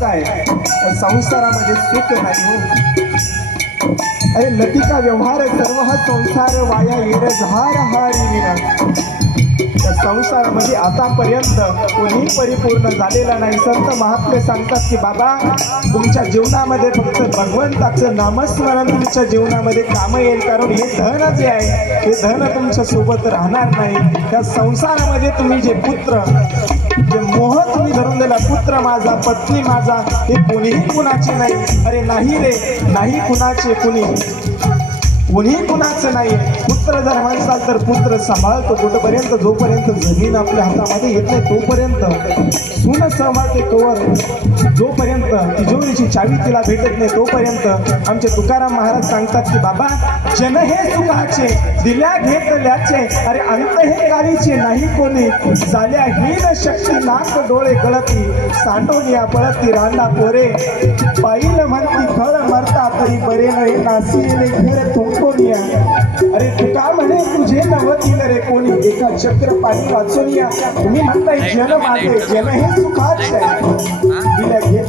काय संसारामध्ये सुख नाही हो। अरे लतिका व्यवहार सर्व हा संसार वाया येर झार हारी विना। त्या संसारामध्ये आतापर्यंत कोणी परिपूर्ण झालेला नाही। संत महात्मे सांगतात की बाबा तुमच्या जीवनामध्ये फक्त भगवंताचं नामस्मरण तुमच्या जीवनामध्ये काम येईल, कारण हे धन जे आहे हे धन तुमच्या सोबत राहणार नाही। त्या संसारामध्ये तुम्ही जे पुत्र जे मोह तुम्ही धरून दिला, पुत्र माझा पत्नी माझा, हे कोणीही कुणाचे नाही। अरे नाही रे नाही, कुणाचे कोणी कुणाचं नाही। पुत्र जर म्हणसाल तर पुत्र सांभाळतो कुठपर्यंत, जोपर्यंत जमीन आपल्या हातामध्ये येत नाही तोपर्यंत। सून सांभाळते तोवर, जोपर्यंत तिजोरीची चावी तिला भेटत नाही तोपर्यंत। आमचे तुकाराम महाराज सांगतात की बाबा जन हे सुखाचे दिल्या घेतल्याचे, अरे अंत हे काळीचे नाही कोणी। झाल्या हीन शक्ती नाक डोळे गळती, सांडोनिया पळती रांडा पोरे। पाहिलं म्हणती फळ मरता तरी बरे नाही, नासिले घर तुमकोनिया। अरे तुका म्हणे तुझे नवतील रे कोणी, एका चक्र पाणी वाचून या। तुम्ही म्हणताय जन माझे, जन हे सुखाचे दिल्या घेत